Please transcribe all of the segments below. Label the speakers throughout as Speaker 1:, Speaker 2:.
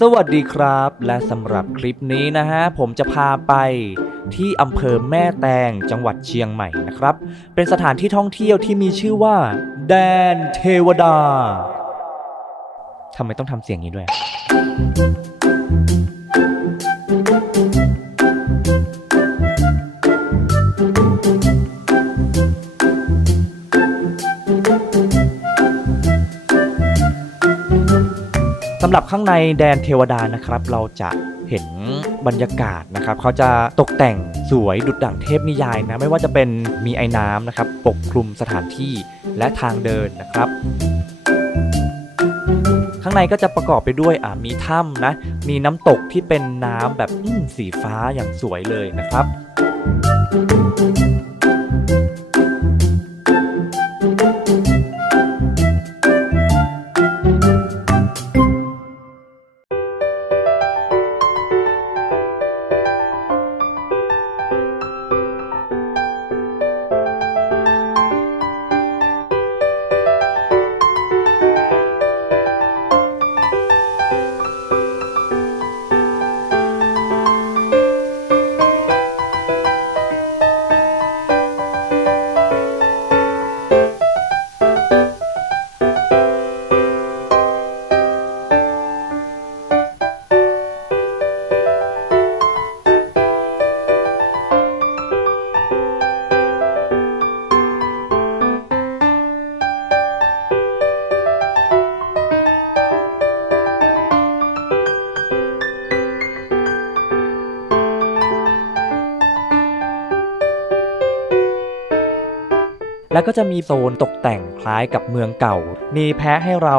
Speaker 1: สวัสดีครับ และสำหรับคลิปนี้นะฮะ ผมจะพาไปที่อำเภอแม่แตงจังหวัดเชียงใหม่นะครับ เป็นสถานที่ท่องเที่ยวที่มีชื่อว่า แดนเทวดาทำไมต้องทำเสียงนี้ด้วยำหรับข้างในแดนเทวดานะครับ เราจะเห็นบรรยากาศนะครับเขาจะตกแต่งสวยดุจดั่งเทพนิยายนะไม่ว่าจะเป็นมีไอ้น้ำนะครับปกคลุมสถานที่และทางเดินนะครับ ข้างในก็จะประกอบไปด้วยมีถ้ำนะมีน้ำตกที่เป็นน้ำแบบสีฟ้าอย่างสวยเลยนะครับ แล้วก็จะมีโซนตกแต่งคล้ายกับเมืองเก่า มีแพะให้เรา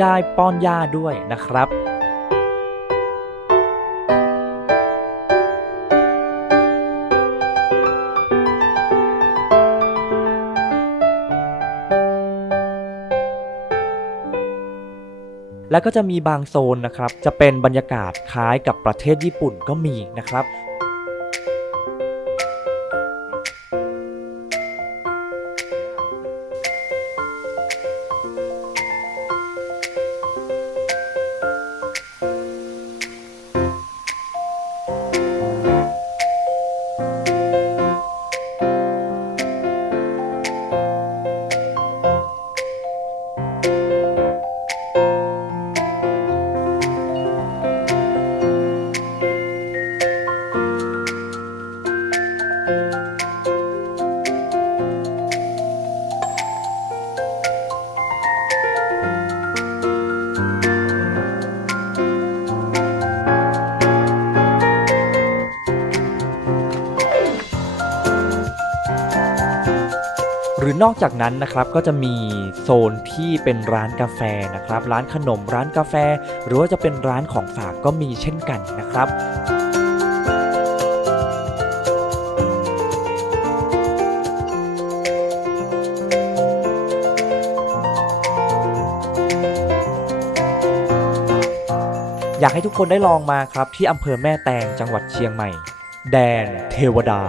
Speaker 1: ได้ป้อนหญ้าด้วยนะครับแล้วก็จะมีบางโซนนะครับ จะเป็นบรรยากาศคล้ายกับประเทศญี่ปุ่นก็มีนะครับ หรือนอกจากนั้นนะครับก็จะมีโซนที่เป็นร้านกาแฟนะครับ ร้านขนมร้านกาแฟ หรือว่าจะเป็นร้านของฝากก็มีเช่นกันนะครับ อยากให้ทุกคนได้ลองมาครับที่อำเภอแม่แตงจังหวัดเชียงใหม่ แดนเทวดา